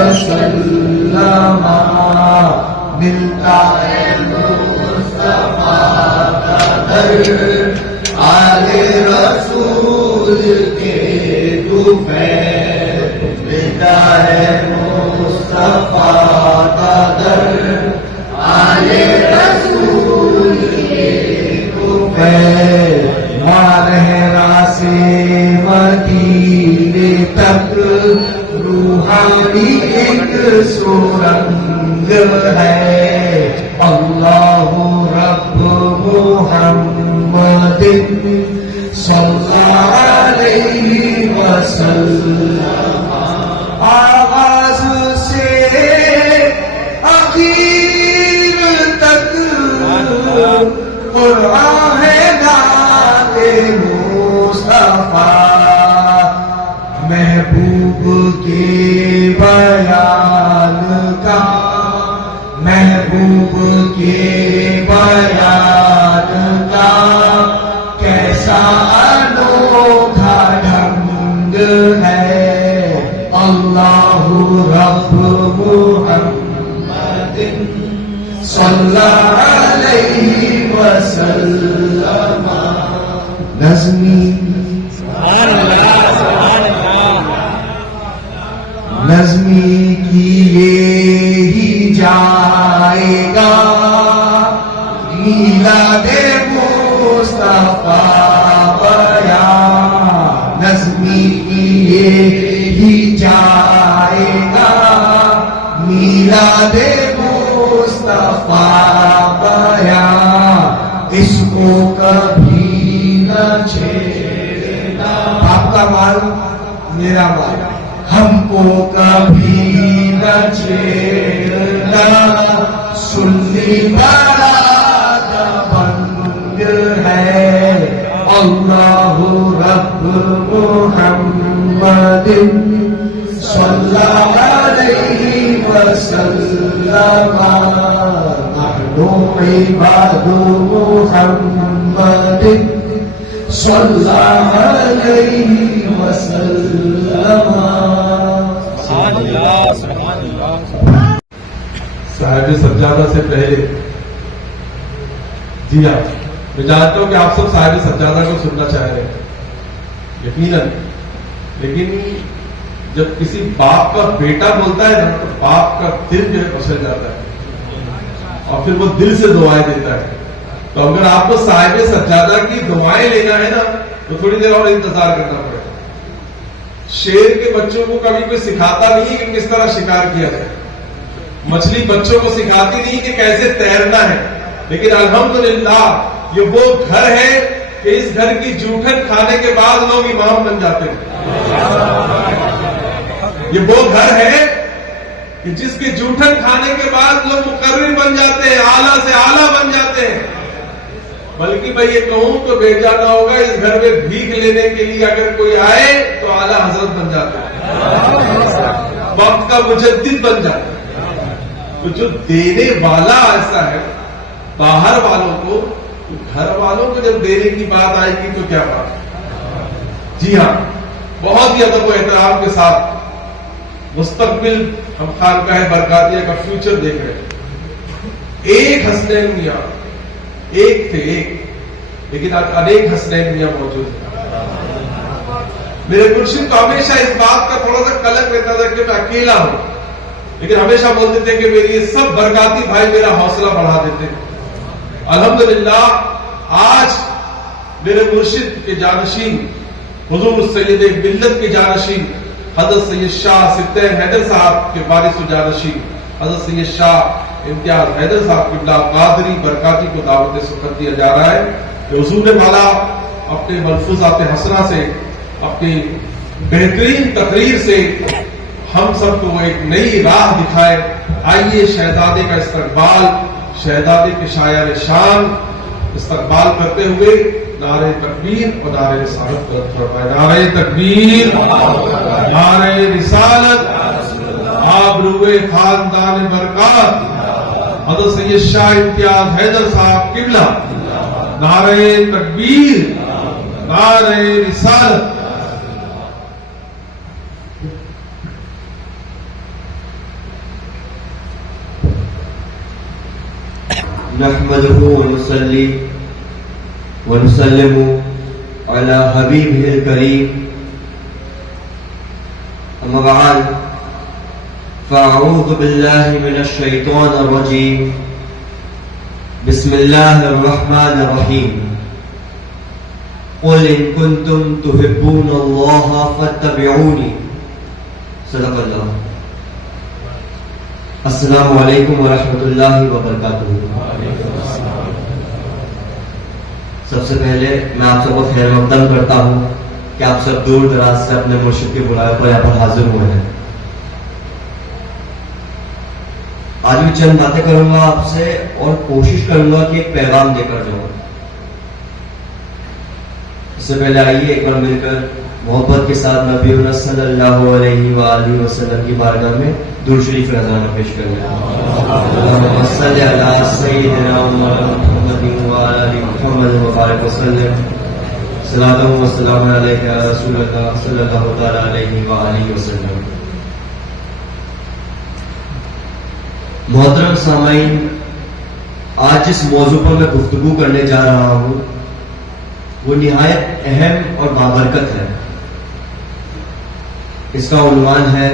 وسلم ملتا ہے مصطفیٰ کا در آل رسول کے دوپہر ملتا ہے مصطفیٰ کا در آل رسول کے دوپہر مارہ راس مدینے تک روحانی ایک سرنگ ہے اللہ رب محمد صلی علیہ وسلم آغاز سے آخر تک قرآن ہے نعت مصطفیٰ محبوب کے بیان کا محبوب کے بیان کا کیسا انوکھا ڈھنگ ہے اللہ رب محمد صلی علیہ وسلم نظمی نظمی کیے ہی جائے گا میلاد مصطفیٰ بیان نظمی کیے ہی جائے گا میلاد مصطفیٰ بیان اس کو کبھی نہ چھیڑنا آپ کا مال میرا مال ہم کو کبھی نہ چھیڑنا سنی بڑا بند ہے اللہ رب محمد صلی علیہ وسلم نحن عباد محمد صلی علیہ وسلم صاحب سجادہ سے پہلے جی ہاں میں جانتا ہوں کہ آپ سب صاحب سجادہ کو سننا چاہ رہے ہیں یقیناً لیکن جب کسی باپ کا بیٹا بولتا ہے نا تو باپ کا دل جو ہے پسر جاتا ہے اور پھر وہ دل سے دعائیں دیتا ہے تو اگر آپ کو صاحب سجادہ کی دعائیں لینا ہے نا تو تھوڑی دیر اور انتظار کرنا پڑے گا شیر کے بچوں کو کبھی کوئی سکھاتا نہیں کہ کس طرح شکار کیا جائے مچھلی بچوں کو سکھاتی نہیں کہ کیسے تیرنا ہے لیکن الحمدللہ یہ وہ گھر ہے کہ اس گھر کی جوٹھن کھانے کے بعد لوگ امام بن جاتے ہیں یہ وہ گھر ہے کہ جس کے جوٹھن کھانے کے بعد لوگ مقرر بن جاتے ہیں اعلیٰ سے اعلیٰ بن جاتے ہیں بلکہ میں یہ کہوں تو بے جانا ہوگا اس گھر میں بھیک لینے کے لیے اگر کوئی آئے تو اعلیٰ حضرت بن جاتے ہیں وقت کا مجدد بن جاتا ہے تو جو دینے والا ایسا ہے باہر والوں کو گھر والوں کو جب دینے کی بات آئے گی تو کیا بات جی ہاں بہت ہی ادب و احترام کے ساتھ مستقبل ہم خانقاہ برکاتیہ کا فیوچر دیکھ رہے ہیں ایک حسنین میاں ایک تھے ایک لیکن آج انیک حسنین میاں موجود ہیں میرے مرشد تو ہمیشہ اس بات کا تھوڑا سا قلق رہتا تھا کہ میں اکیلا ہوں لیکن ہمیشہ بولتے تھے کہ میری یہ سب برکاتی بھائی میرا حوصلہ بڑھا دیتے ہیں الحمدللہ آج میرے مرشد کے جانشین حضور سید ملت کے جانشین حضرت سید شاہ سبطین حیدر صاحب کے وارث و جانشین حضرت سید شاہ امتیاز حیدر صاحب قبلہ قادری برکاتی کو دعوت سبقت دیا جا رہا ہے کہ حضور والا اپنے ملفوظات حسنہ سے اپنی بہترین تقریر سے ہم سب کو ایک نئی راہ دکھائے آئیے شہزادے کا استقبال شہزادے کے شاعر شان استقبال کرتے ہوئے نعرہ تکبیر اور نعرہ رسالت بلند فرمائے نعرہ تکبیر نعرہ رسالت آبروئے خاندان برکات حضرت سید شاہ امتیاز حیدر صاحب قبلہ نعرہ تکبیر نعرہ رسالت نحمده ونصلي ونسلم على حبيبه الكريم أما بعد فأعوذ بالله من الشيطان الرجيم بسم الله الرحمن الرحيم قل إن كنتم تحبون الله فاتبعوني صدق اللہ. السلام علیکم ورحمۃ اللہ وبرکاتہ. سب سے پہلے میں آپ سب کو خیر مقدم کرتا ہوں کہ آپ سب دور دراز سے اپنے مرشد کے بلائے پر یہاں پر حاضر ہوئے ہیں. آج بھی چند باتیں کروں گا آپ سے اور کوشش کروں گا کہ ایک پیغام دے کر جاؤں. اس سے پہلے آئیے ایک بار مل کر محبت کے ساتھ نبی صلی اللہ علیہ وآلہ وسلم کی بارگاہ میں درود شریف نذرانہ پیش کریں. اللہم صلی علی سیدنا محمد وعلی آل محمد وبارک وسلم. صلاۃ و سلام علیک یا رسول اللہ صلی اللہ تعالی علیہ وآلہ وسلم. محترم سامعین، آج جس موضوع پر میں گفتگو کرنے جا رہا ہوں وہ نہایت اہم اور بابرکت ہے. اس کا عنوان ہے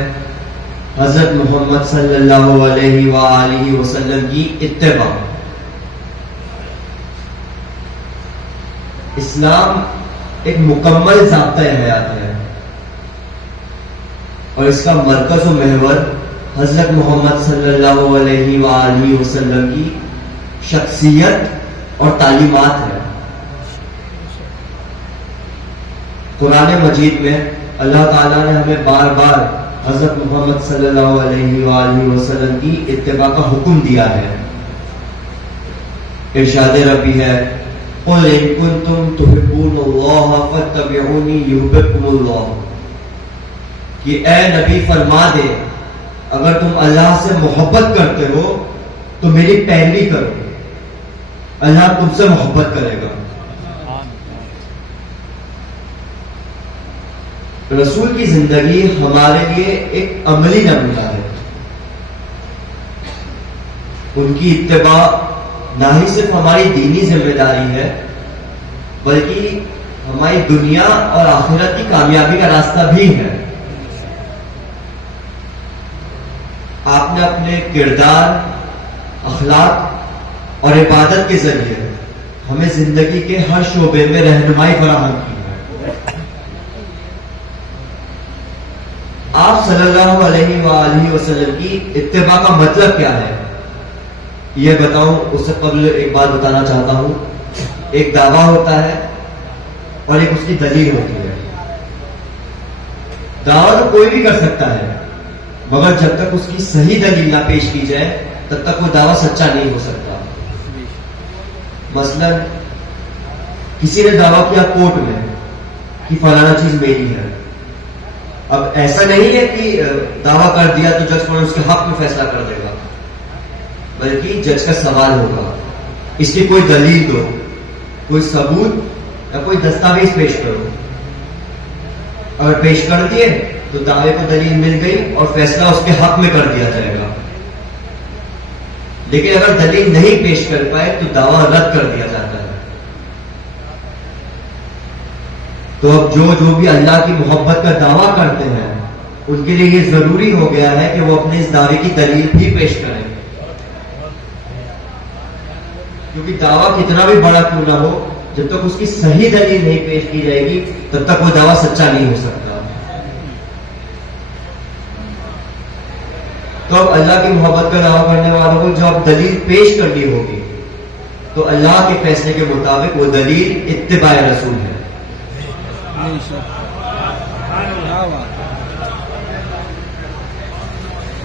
حضرت محمد صلی اللہ علیہ وآلہ وسلم کی اتباع. اسلام ایک مکمل ضابطۂ حیات ہے اور اس کا مرکز و محور حضرت محمد صلی اللہ علیہ وآلہ وسلم کی شخصیت اور تعلیمات ہے. قرآن مجید میں اللہ تعالیٰ نے ہمیں بار بار حضرت محمد صلی اللہ علیہ وآلہ وسلم کی اتباع کا حکم دیا ہے. ارشاد ربی ہے قُلْ إِن كُنتُمْ تُحِبُّونَ اللَّهَ فَاتَّبِعُونِي يُحْبِبْكُمُ اللَّهُ کہ اے نبی فرما دے اگر تم اللہ سے محبت کرتے ہو تو میری پیروی کرو، اللہ تم سے محبت کرے گا. رسول کی زندگی ہمارے لیے ایک عملی نمونہ ہے. ان کی اتباع نہ ہی صرف ہماری دینی ذمہ داری ہے بلکہ ہماری دنیا اور آخرت کی کامیابی کا راستہ بھی ہے. آپ نے اپنے کردار، اخلاق اور عبادت کے ذریعے ہمیں زندگی کے ہر شعبے میں رہنمائی فراہم کی ہے. آپ صلی اللہ علیہ وآلہ وسلم کی اتباع کا مطلب کیا ہے یہ بتاؤں. اس سے قبل ایک بات بتانا چاہتا ہوں. ایک دعویٰ ہوتا ہے اور ایک اس کی دلیل ہوتی ہے. دعویٰ تو کوئی بھی کر سکتا ہے مگر جب تک اس کی صحیح دلیل نہ پیش کی جائے تب تک وہ دعویٰ سچا نہیں ہو سکتا. مثلا کسی نے دعویٰ کیا کورٹ میں کہ فلانا چیز میری ہے. اب ایسا نہیں ہے کہ دعویٰ کر دیا تو جج اس کے حق میں فیصلہ کر دے گا بلکہ جج کا سوال ہوگا اس کی کوئی دلیل دو، کوئی ثبوت یا کوئی دستاویز پیش کرو. اگر پیش کر دیے تو دعوے کو دلیل مل گئی اور فیصلہ اس کے حق میں کر دیا جائے گا. لیکن اگر دلیل نہیں پیش کر پائے تو دعویٰ رد کر دیا جاتا ہے. تو اب جو بھی اللہ کی محبت کا دعویٰ کرتے ہیں ان کے لیے یہ ضروری ہو گیا ہے کہ وہ اپنے اس دعوے کی دلیل بھی پیش کریں. کیونکہ دعویٰ کتنا بھی بڑا کیوں نہ ہو جب تک اس کی صحیح دلیل نہیں پیش کی جائے گی تب تک وہ دعویٰ سچا نہیں ہو سکتا. تو اب اللہ کی محبت کا دعویٰ کرنے والوں کو جو اب دلیل پیش کرنی ہوگی تو اللہ کے فیصلے کے مطابق وہ دلیل اتباع رسول ہے.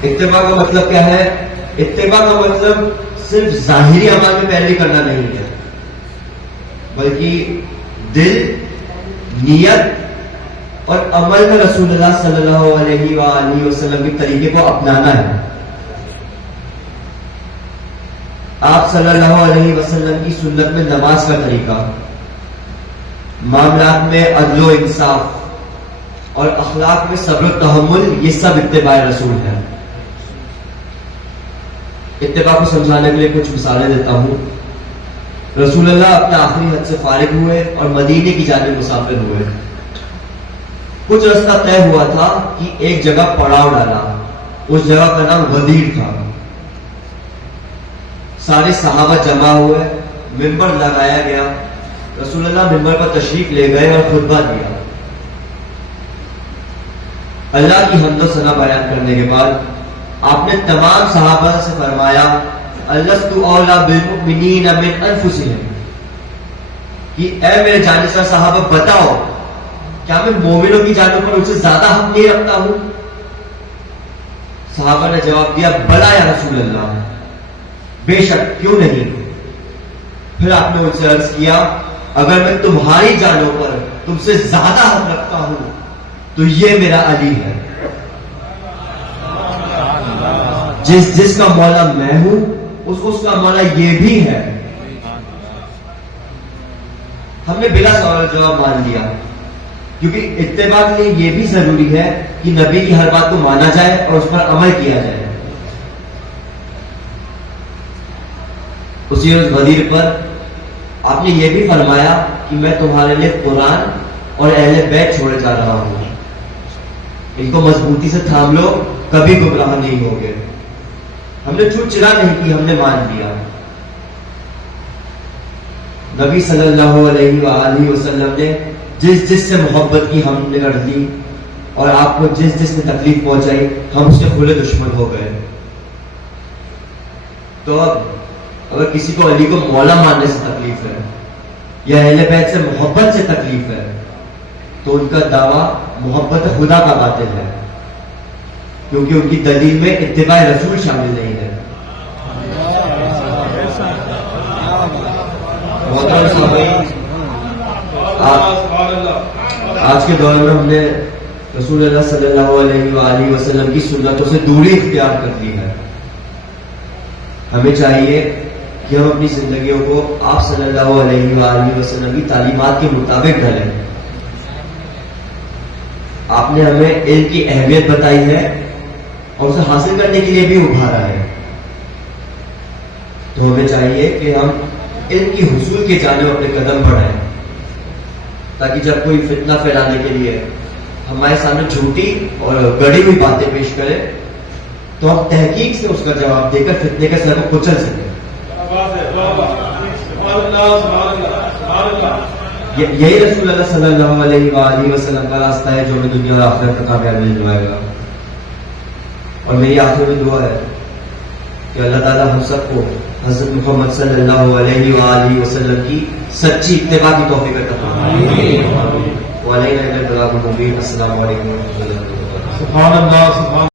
اتباع کا مطلب کیا ہے؟ اتباع کا مطلب صرف ظاہری عمل میں پیروی کرنا نہیں ہے بلکہ دل، نیت اور عمل میں رسول اللہ صلی اللہ علیہ وآلہ وسلم کے طریقے کو اپنانا ہے. آپ صلی اللہ علیہ وسلم کی سنت میں نماز کا طریقہ، معاملات میں عدل و انصاف اور اخلاق میں صبر و تحمل، یہ سب اتباع رسول ہے. اتباع کو سمجھانے کے لیے کچھ مثالیں دیتا ہوں. رسول اللہ اپنے آخری حج سے فارغ ہوئے اور مدینے کی جانب مسافر ہوئے. کچھ رستہ طے ہوا تھا کہ ایک جگہ پڑاؤ ڈالا. اس جگہ کا نام غدیر تھا. سارے صحابہ جمع ہوئے, منبر لگایا گیا. رسول اللہ منبر پر تشریف لے گئے اور خطبہ دیا. اللہ کی حمد و ثنا بیان کرنے کے بعد آپ نے تمام صحابہ سے فرمایا, الست اولی بالمؤمنین من انفسہم, کہ اے میرے جانشین صحابہ بتاؤ کیا میں مومنوں کی جانوں پر ان سے زیادہ حق نہیں رکھتا ہوں؟ صحابہ نے جواب دیا, بلا یا رسول اللہ, بے شک, کیوں نہیں. پھر آپ نے ان سے عرض کیا, اگر میں تمہاری جانوں پر تم سے زیادہ حق رکھتا ہوں تو یہ میرا علی ہے. جس کا مولا میں ہوں اس کا مولا یہ بھی ہے. ہم نے بلا سوال جواب مان لیا, کیونکہ اتباع کے لیے یہ بھی ضروری ہے کہ نبی کی ہر بات کو مانا جائے اور اس پر عمل کیا جائے. اسی روز غدیر پر آپ نے یہ بھی فرمایا کہ میں تمہارے لیے قرآن اور اہل بیت چھوڑے جا رہا ہوں, ان کو مضبوطی سے تھام لو, کبھی گمراہ نہیں ہوگے. ہم نے چھوٹ چرا نہیں کی, ہم نے مان لیا. نبی صلی اللہ علیہ وآلہ وسلم نے جس سے محبت کی ہم نے کر لی, اور آپ کو جس نے تکلیف پہنچائی ہم اس کے کھلے دشمن ہو گئے. تو اب اگر کسی کو علی کو مولا ماننے سے تکلیف ہے یا اہل بیت سے محبت سے تکلیف ہے تو ان کا دعویٰ محبت خدا کا باطل ہے, کیونکہ ان کی دلیل میں اتباع رسول شامل نہیں ہے. آج کے دور میں ہم نے رسول اللہ صلی اللہ علیہ وآلہ وسلم کی سنتوں سے دوری اختیار کر لی ہے. ہمیں چاہیے کہ ہم اپنی زندگیوں کو آپ صلی اللہ علیہ وآلہ وسلم کی تعلیمات کے مطابق ڈھالیں. آپ نے ہمیں علم کی اہمیت بتائی ہے اور اسے حاصل کرنے کے لیے بھی ابھارا ہے. تو ہمیں چاہیے کہ ہم علم کی حصول کے جانب اپنے قدم بڑھائیں, تاکہ جب کوئی فتنہ پھیلانے کے لیے ہمارے سامنے جھوٹی اور گڑی ہوئی باتیں پیش کرے تو ہم تحقیق سے اس کا جواب دے کر فتنے کے سر کو کچل سکیں. یہی رسول اللہ صلی اللہ علیہ وآلہ وسلم کا راستہ ہے جو ہمیں دنیا اور آخرت کا کامیابی دلوائے گا. اور میری آخر میں دعا ہے کہ اللہ تعالیٰ ہم سب کو حضرت محمد صلی اللہ علیہ وآلہ وسلم کی سچی اتباع کی توفیق عطا فرمائے. وعلینا البلاغ المبین. السلام علیکم ورحمۃ اللہ وبرکاتہ. سبحان اللہ.